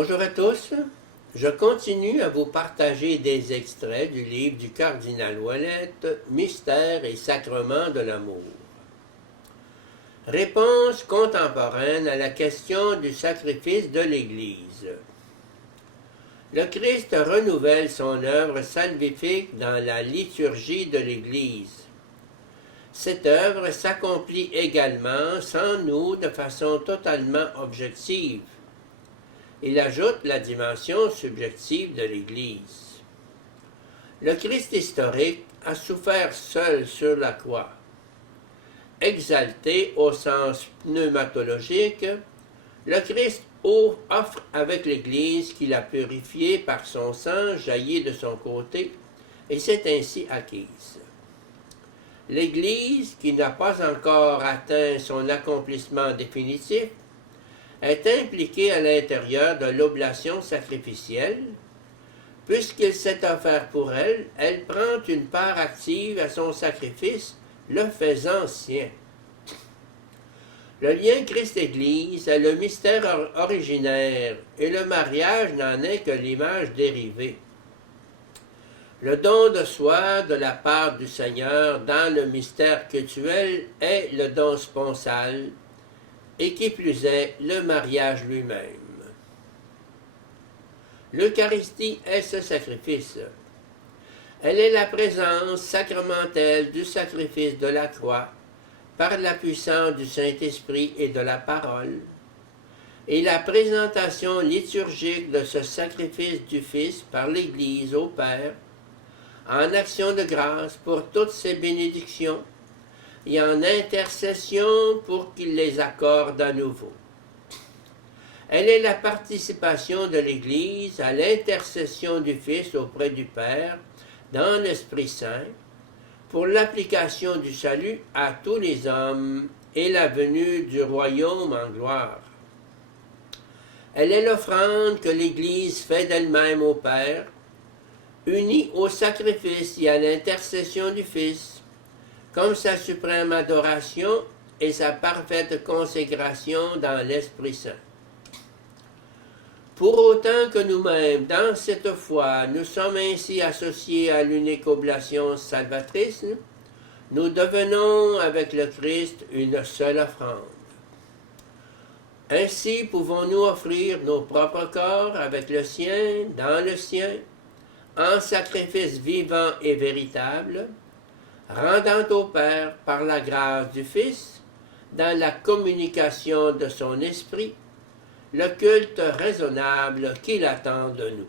Bonjour à tous. Je continue à vous partager des extraits du livre du cardinal Ouellette, Mystères et sacrements de l'amour. Réponse contemporaine à la question du sacrifice de l'Église. Le Christ renouvelle son œuvre salvifique dans la liturgie de l'Église. Cette œuvre s'accomplit également sans nous de façon totalement objective. Il ajoute la dimension subjective de l'Église. Le Christ historique a souffert seul sur la croix. Exalté au sens pneumatologique, le Christ offre avec l'Église qu'il a purifiée par son sang jailli de son côté et s'est ainsi acquise. L'Église, qui n'a pas encore atteint son accomplissement définitif, est impliquée à l'intérieur de l'oblation sacrificielle. Puisqu'il s'est offert pour elle, elle prend une part active à son sacrifice, le faisant sien. Le lien Christ-Église est le mystère originaire et le mariage n'en est que l'image dérivée. Le don de soi de la part du Seigneur dans le mystère cultuel est le don sponsal, et qui plus est, le mariage lui-même. L'Eucharistie est ce sacrifice. Elle est la présence sacramentelle du sacrifice de la croix par la puissance du Saint-Esprit et de la parole, et la présentation liturgique de ce sacrifice du Fils par l'Église au Père, en action de grâce pour toutes ses bénédictions, et en intercession pour qu'il les accorde à nouveau. Elle est la participation de l'Église à l'intercession du Fils auprès du Père dans l'Esprit Saint pour l'application du salut à tous les hommes et la venue du royaume en gloire. Elle est l'offrande que l'Église fait d'elle-même au Père, unie au sacrifice et à l'intercession du Fils, comme sa suprême adoration et sa parfaite consécration dans l'Esprit Saint. Pour autant que nous-mêmes, dans cette foi, nous sommes ainsi associés à l'unique oblation salvatrice, nous devenons avec le Christ une seule offrande. Ainsi pouvons-nous offrir nos propres corps avec le sien, dans le sien, en sacrifice vivant et véritable, rendant au Père, par la grâce du Fils, dans la communication de son Esprit, le culte raisonnable qu'il attend de nous.